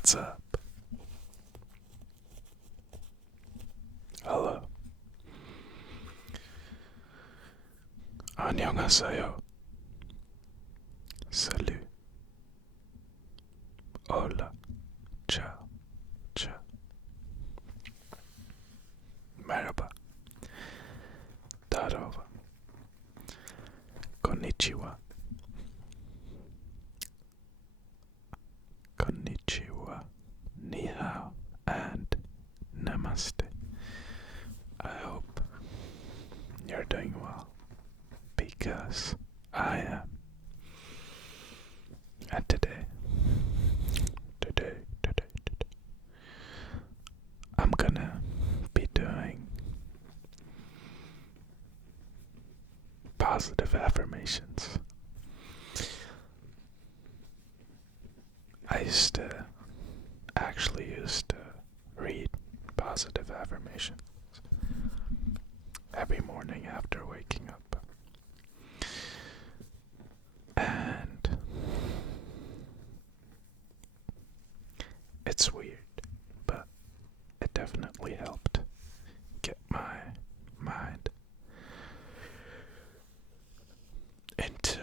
What's up? Hello. 안녕하세요. Salut. Hola. Ciao. Ciao. Merhaba. Darova. Konnichiwa. Konnichiwa. Ni hao. And namaste. I hope you're doing well, because I am. And today, I'm gonna be doing positive affirmations. I used to read positive affirmations every morning after waking up. And it's weird, but it definitely helped get my mind into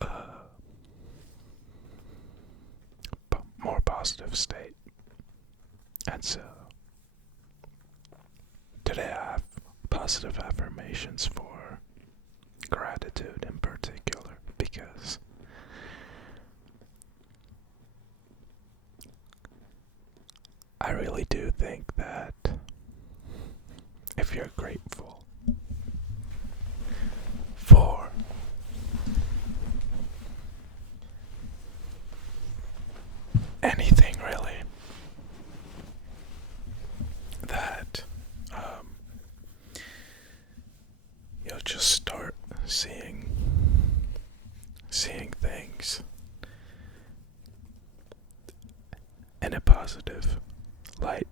a more positive state. And so today I have positive affirmations for gratitude in particular, because I really do think that if you're grateful for anything really, that you'll just start seeing things in a positive light,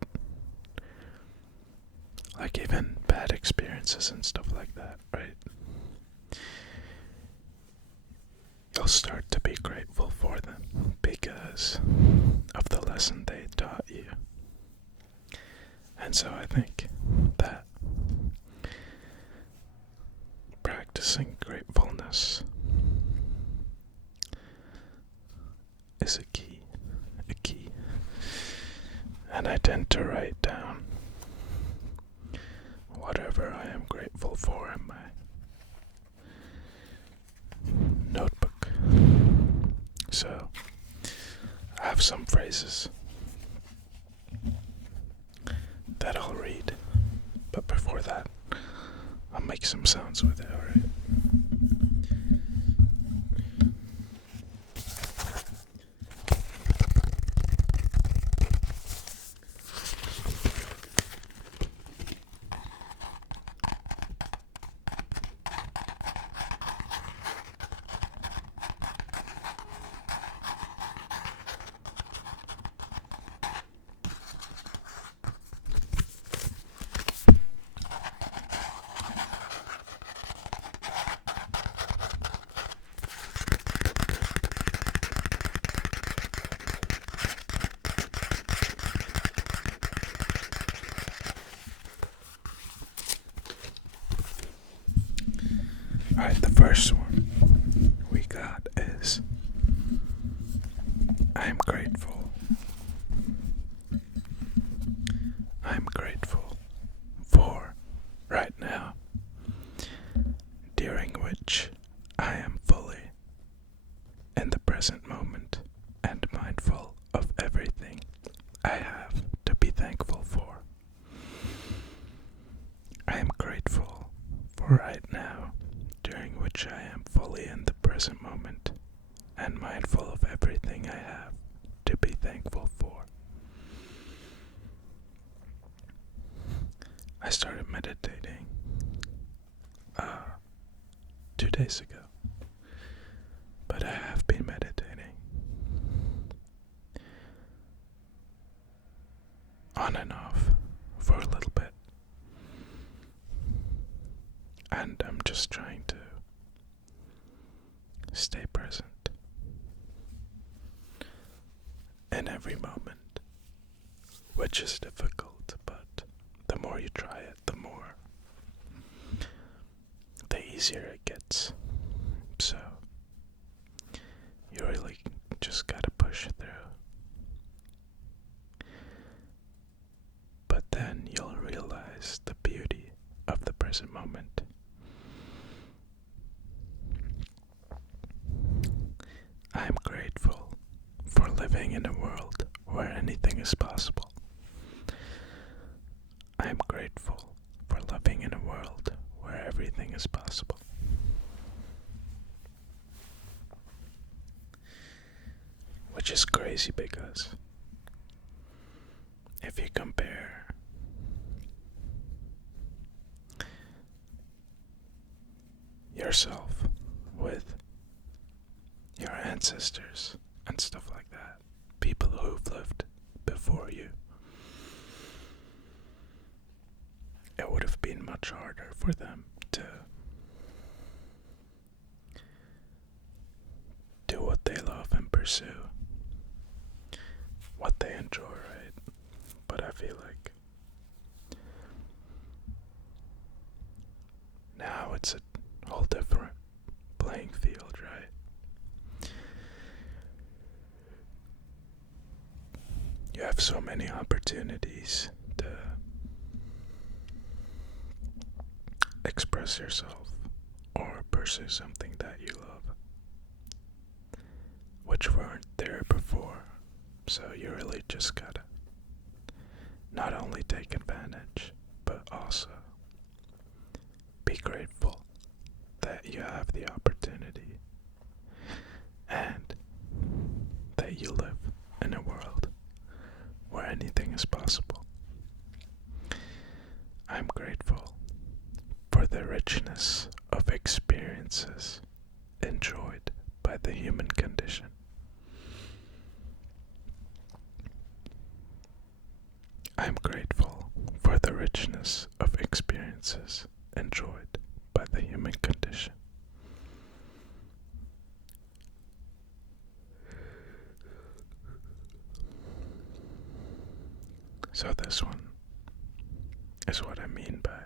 like even bad experiences and stuff like that, right? You'll start to be grateful for them because of the lesson they taught you. And so I think that practicing gratefulness is a key. And I tend to write down whatever I am grateful for in my notebook. So I have some phrases that I'll read, but before that, I'll make some sounds with it, alright? Alright, the first one we got is, I'm grateful. I'm grateful for right now, during which I am fully in the present moment and mindful of everything I have to be thankful for. I am grateful for right now, during which I am fully in the present moment and mindful of everything I have to be thankful for. I started meditating 2 days ago, but I have been meditating on and off for a little bit, and I'm just trying to stay present in every moment which is difficult, but the more you try it, the easier it gets. So you really just gotta push through. But then you'll realize the beauty of the present moment. I am grateful for living in a world where anything is possible. I am grateful for living in a world where everything is possible. Which is crazy because if you compare yourself with your ancestors and stuff like that, people who've lived before you, it would have been much harder for them to do what they love and pursue what they enjoy, right? But I feel like now it's a whole different playing field, right? You have so many opportunities to express yourself or pursue something that you love, which weren't there before. So you really just gotta not only take advantage, but also be grateful that you have the opportunity and that you live in a world where anything is possible. I'm grateful for the richness of experiences enjoyed by the human condition. I'm grateful for the richness of experiences enjoyed by the human condition. So this one is what I mean by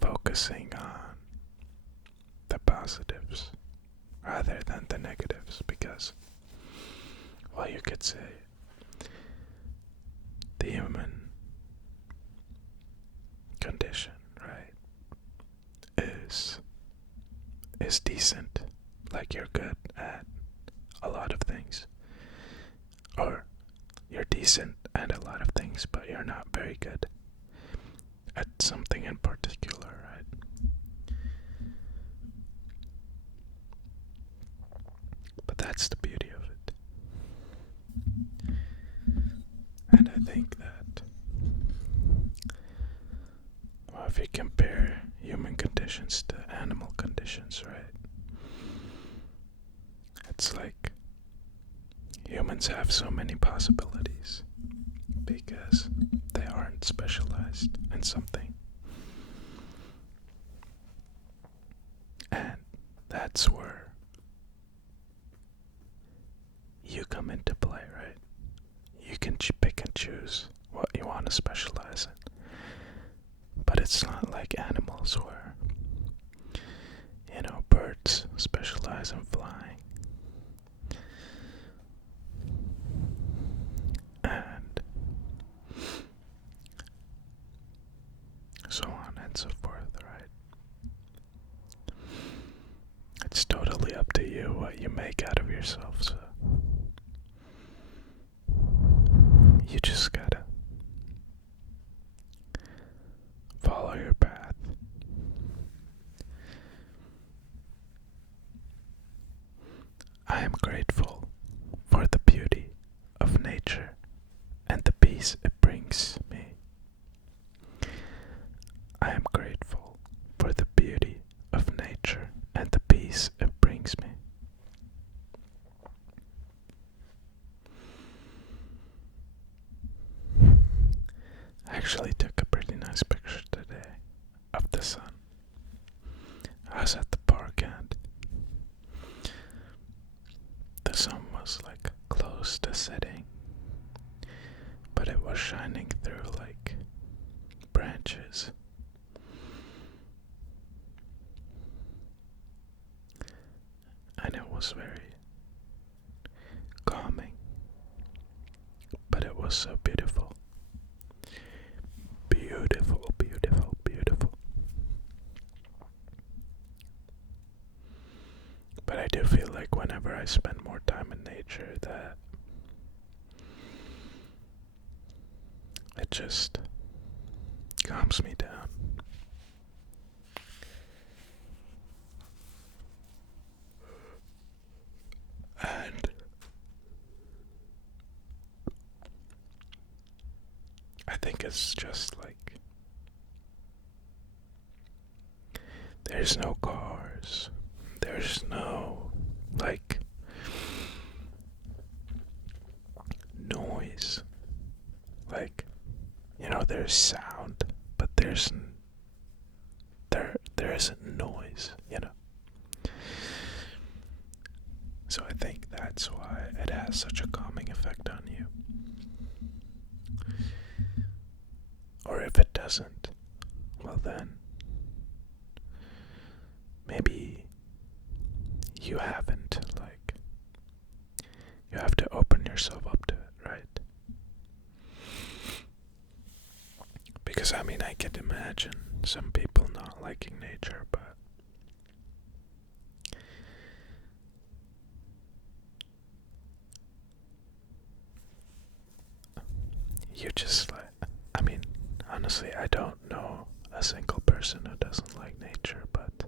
focusing on the positives rather than the negatives, because, well, you could say the human condition, right, is decent. Like, you're good at a lot of things, or you're decent at a lot of things, but you're not very good at something in particular, right? But that's the beauty of it. And I think that, well, if you compare human conditions to animal conditions, right, it's like humans have so many possibilities because they aren't specialized in something. And that's where you come into play, right? You can pick and choose what you want to specialize in. But it's not like animals where, birds specialize in flying. And so on and so forth, right? It's totally up to you what you make out of yourself, so you just gotta follow your path. I am grateful for the beauty of nature and the peace it brings me. I am grateful for the beauty of nature and the peace it brings me. I actually took a pretty nice picture today of the sun. I was at the park and the sun was like close to setting, but but it was shining through like branches. And it was very calming, but it was so beautiful. Beautiful, beautiful, beautiful. But I do feel like whenever I spend more time in nature that it just calms me down. And I think it's just like there's no cars, there's no like noise, like, you know, there's sound, but there isn't noise, you know. So I think that's why it has such a calming effect on you. Or if it doesn't, well then maybe you haven't, like, you have to open yourself up to it, right? Because I mean, I can imagine some people not liking nature, but you just like, I mean, honestly, I don't know a single person who doesn't like nature, but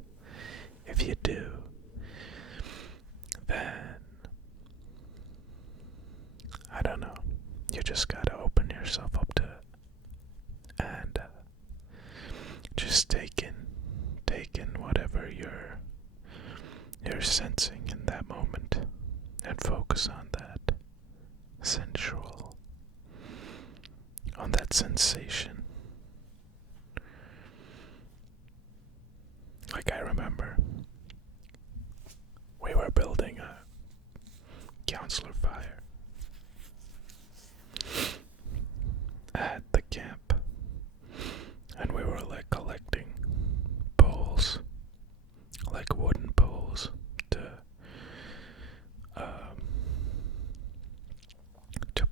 if you do, then I don't know, you just gotta open yourself up to it and just take in whatever you're sensing in that moment and focus on that on that sensation. Like, I remember we were building a counselor fire at the camp, and we were like collecting poles, like wooden poles, to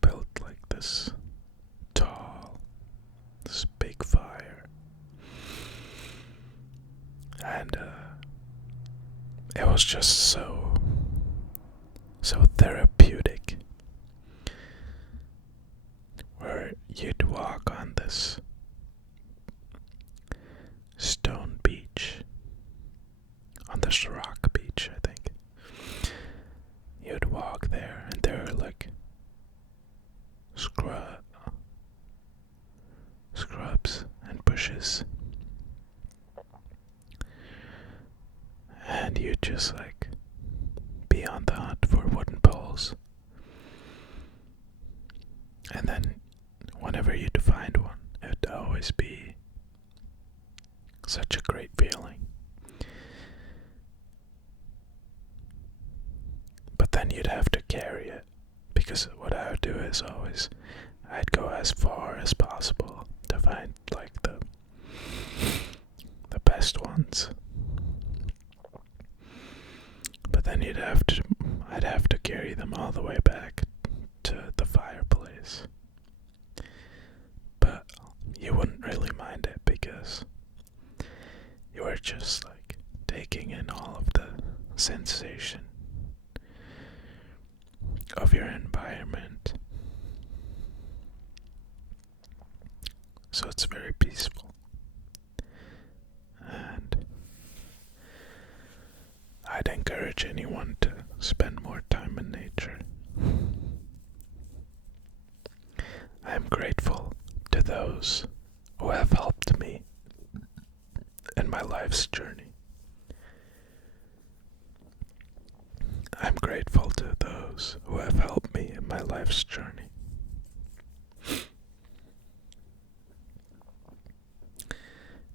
build like this big fire. And it was just so therapeutic, where you'd walk on this stone beach, on this rock beach, I think. You'd walk there, and there were like scrubs and bushes, and you'd just like be on the hunt for wooden poles, and then whenever you'd find one, it'd always be such a great feeling. But then you'd have to carry it, because what I would do is always I'd go as far as possible to find like the best ones. But then I'd have to carry them all the way back to the fireplace. But you wouldn't really mind it, because you were just like taking in all of the sensation of your environment. So it's very peaceful. And I'd encourage anyone to spend more time in nature. I am grateful to those who have helped me in my life's journey. I'm grateful to those who have helped me in my life's journey.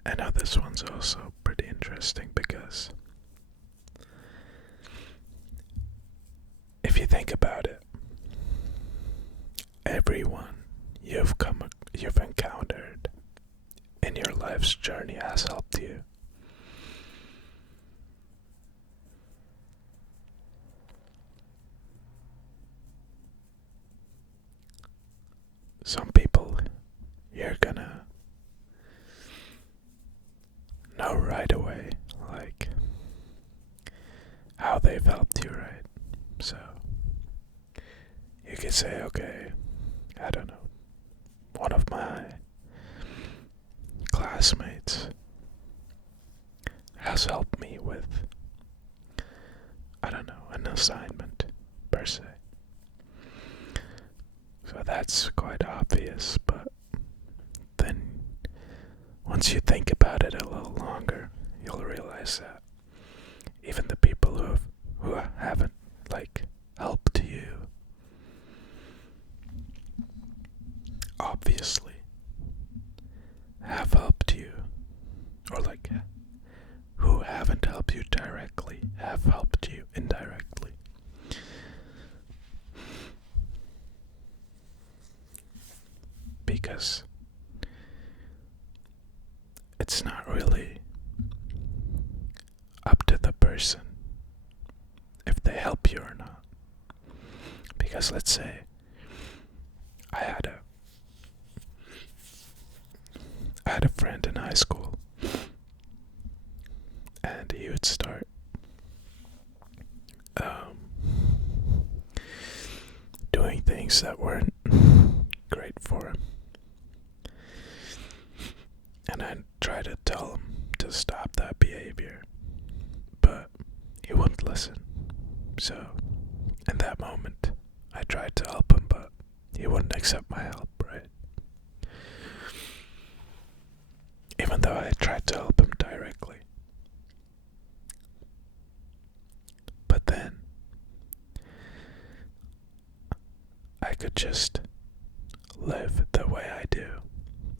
And now this one's also pretty interesting, because if you think about it, everyone you've encountered in your life's journey has helped you. Some people you're gonna know right away, like, how they've helped you, right? So, you could say, okay, I don't know, one of my classmates has helped me with, I don't know, an assignment, per se. So that's quite obvious, but then once you think about it a little longer, you'll realize that even the people who haven't, like, helped you, obviously, have helped you, or like, who haven't helped you directly, have helped you indirectly. Because it's not really up to the person if they help you or not. Because let's say I had a friend in high school, and he would start doing things that weren't great for him. And I tried to tell him to stop that behavior, but he wouldn't listen. So, in that moment, I tried to help him, but he wouldn't accept my help, right? Even though I tried to help him directly. But then, I could just live the way I do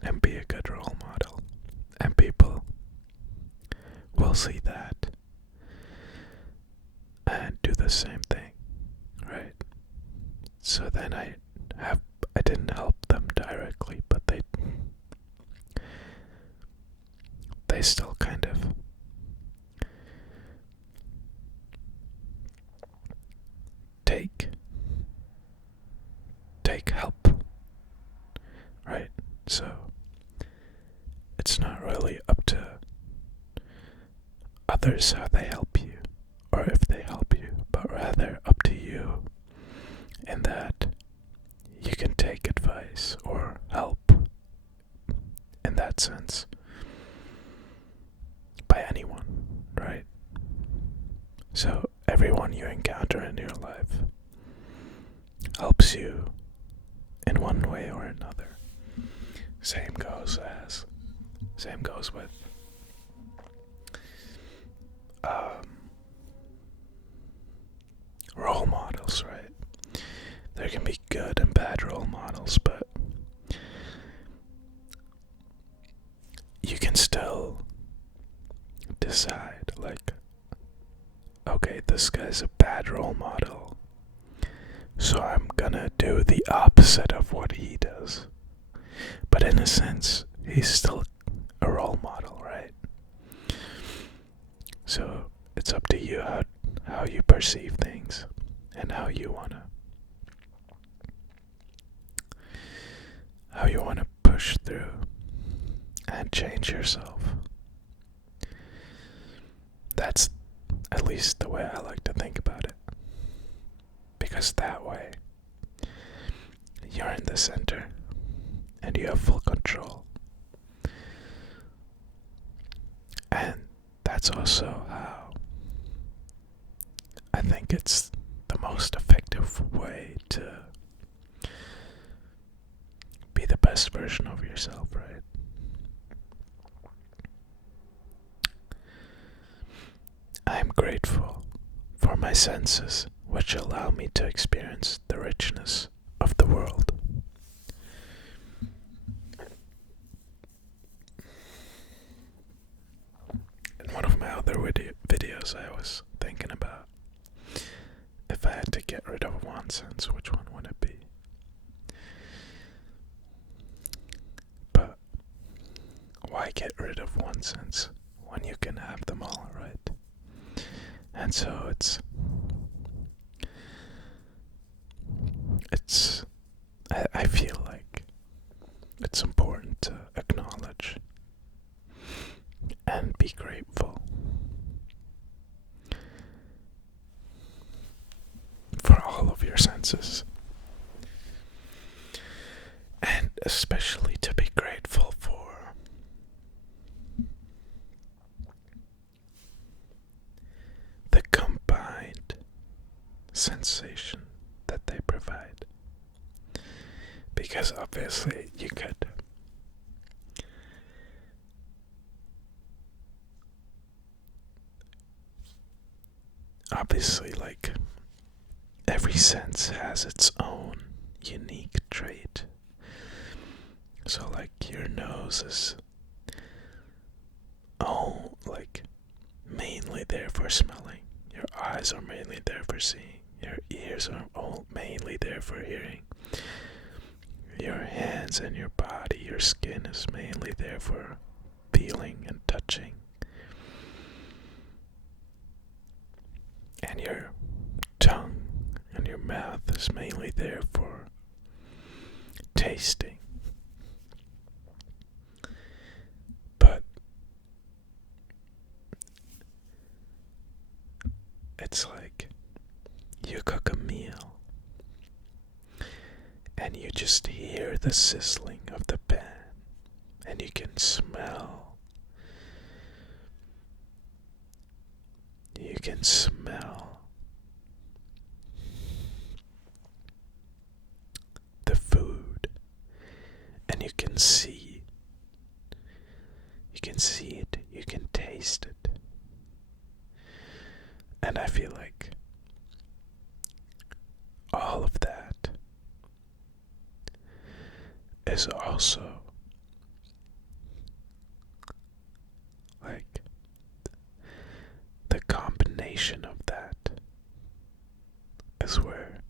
and be a good role model, and people will see that and do the same thing, right? So then I didn't help them directly, but they still kind of take help, right? So it's not really up to others how they help you, or if they help you, but rather up to you, in that you can take advice or help, in that sense, by anyone, right? So everyone you encounter in your life helps you in one way or another. Same goes with role models, right? There can be good and bad role models, but you can still decide, like, okay, this guy's a bad role model, so I'm gonna do the opposite of what he does. But in a sense, he's still a role model, right? So it's up to you how you perceive things and how you wanna push through and change yourself. That's at least the way I like to think about it. Because that way, you're in the center and you have full control. And that's also how I think it's the most effective way to be the best version of yourself, right? I'm grateful for my senses, which allow me to experience the richness of the world. In one of my other videos, I was thinking about, if I had to get rid of one sense, which one would it be? why get rid of one sense when you can have them all, right? And so I feel like it's important to acknowledge and be grateful for all of your senses. And especially to be grateful for the combined sensation that they provide. Because obviously you could like every sense has its own unique trait. So like your nose is like mainly there for smelling. Your eyes are mainly there for seeing. Your ears are all mainly there for hearing. Your hands and your body, your skin is mainly there for feeling and touching. And your tongue and your mouth is mainly there for tasting. But it's like you cook a meal and you just hear the sizzling of the pan and you can smell the food, and you can see it, you can taste it. And I feel like all of that is also like the combination of that is where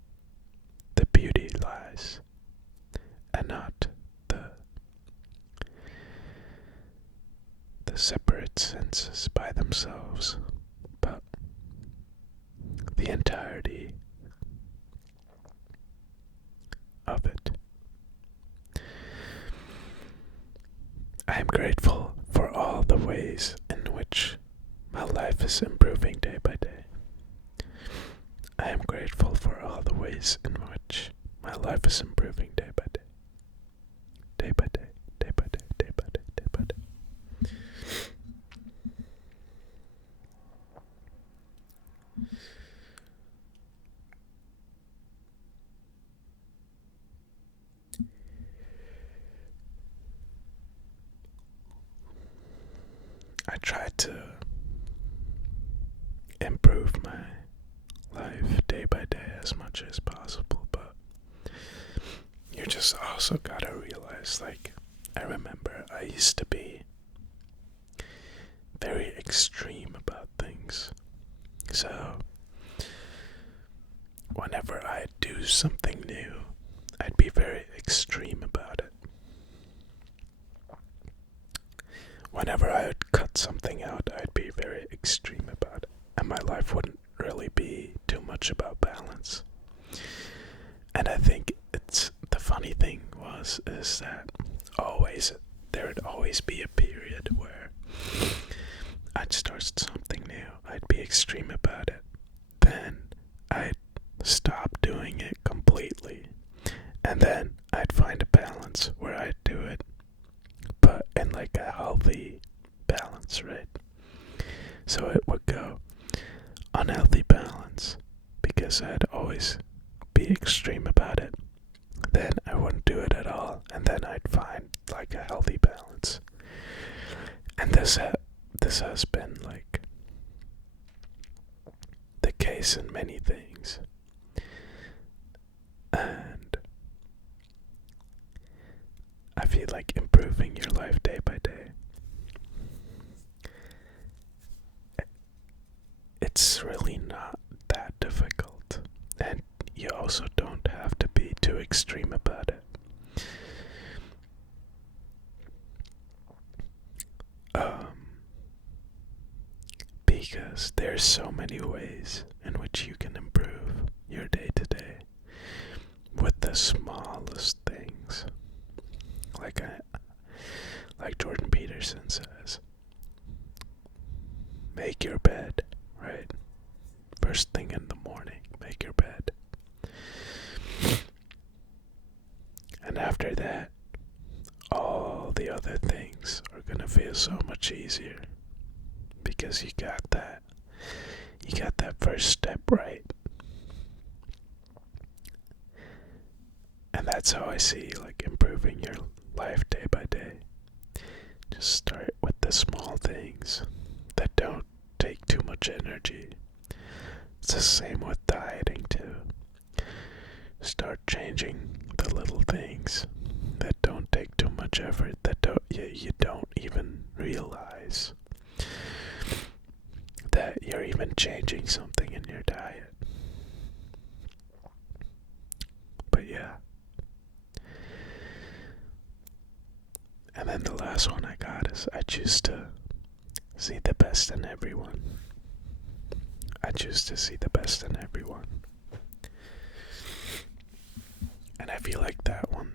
the beauty lies, and not the separate senses by themselves, but the entirety of it. I am grateful for all the ways in which my life is improving day by day. I am grateful for all the ways in which my life is improving day by day. Day by day, day by day, day by day, day by day. I try to improve my life day by day as much as possible, but you just also gotta realize, like, I remember I used to be very extreme about things. So whenever I'd do something new, I'd be very extreme about it. Whenever I would cut something out, I'd be very extreme about it. And my life wouldn't really be too much about balance. And I think the funny thing is that there would always be a period where I'd start something new, I'd be extreme about it, then I'd stop doing it completely, and then I'd find a balance where I'd do it, but in like a healthy balance, right? So it would go unhealthy balance because I'd always be extreme about it. Then I wouldn't do it at all, and then I'd find like a healthy balance. And this has been like the case in many things. And I feel like improving your life day by day, it's really not that difficult. And you also don't have to be too extreme about it. Because there's so many ways in which you can improve your day to day with the smallest things. Like Jordan Peterson says, make your bed, right? First thing in the morning, make your bed. And after that, all the other things are gonna feel so much easier because you got that first step right. And that's how I see like improving your life day by day. Just start with the small things that don't take too much energy. It's the same with dieting too. Start changing the little things that don't take too much effort, that you don't even realize that you're even changing something in your diet. But yeah. And then the last one I got is I choose to see the best in everyone. I choose to see the best in everyone. And I feel like that one,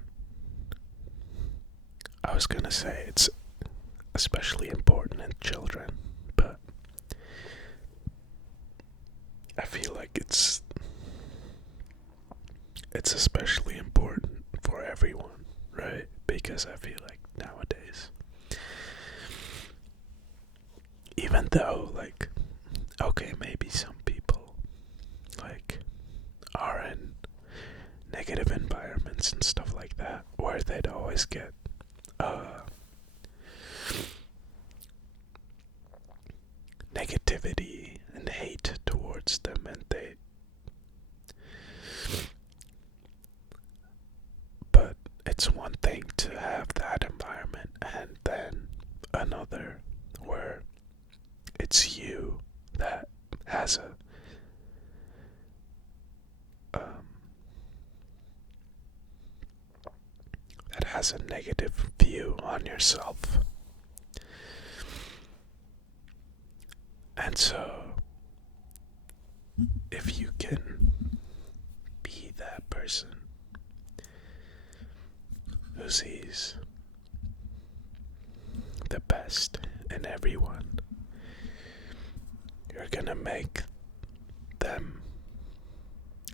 I was gonna say it's especially important in children, but I feel like it's especially important for everyone, right? Because I feel like nowadays, even though like, okay, maybe some people like are in negative environments and stuff like that, where they'd always get negativity and hate towards them, and but it's one thing to have that environment and then another where it's you that has a negative view on yourself. And so if you can be that person who sees the best in everyone, you're gonna make them,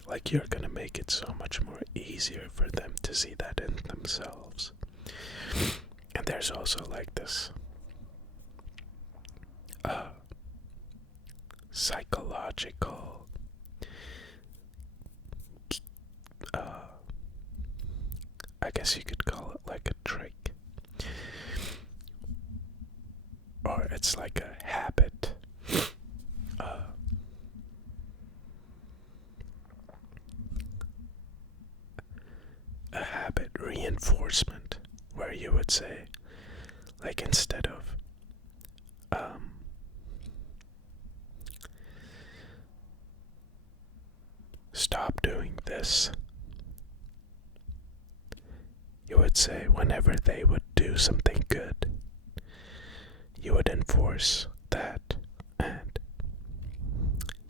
like you're gonna make it so much more easier for them to see that in themselves. And there's also like this psychological I guess you could call it like a trick, or it's like a habit, reinforcement, where you would say, like, instead of stop doing this, you would say whenever they would do something good, you would enforce that, and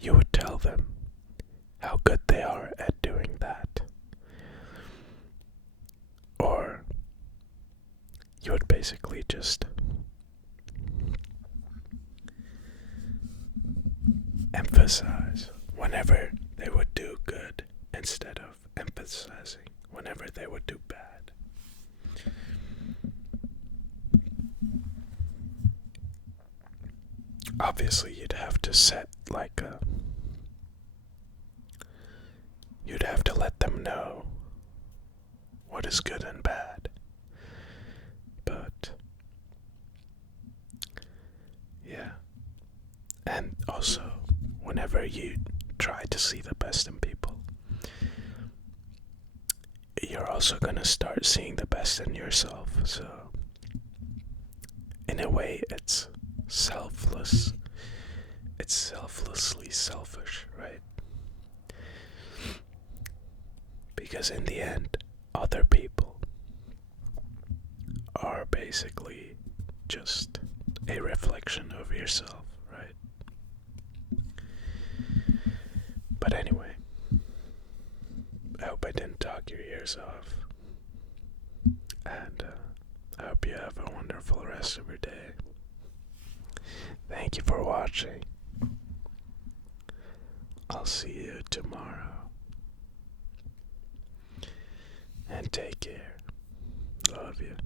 you would tell them how good they are at doing that. Or you would basically just emphasize whenever they would do good instead of emphasizing whenever they would do bad. Obviously, you'd have to set you'd have to let them know what is good and bad. But yeah. And also, whenever you try to see the best in people, you're also gonna start seeing the best in yourself. So in a way, it's selfless. It's selflessly selfish, right? Because in the end, other people are basically just a reflection of yourself, right? ears off. And I hope you have a wonderful rest of your day. Thank you for watching. I'll see you tomorrow. And take care. Love you.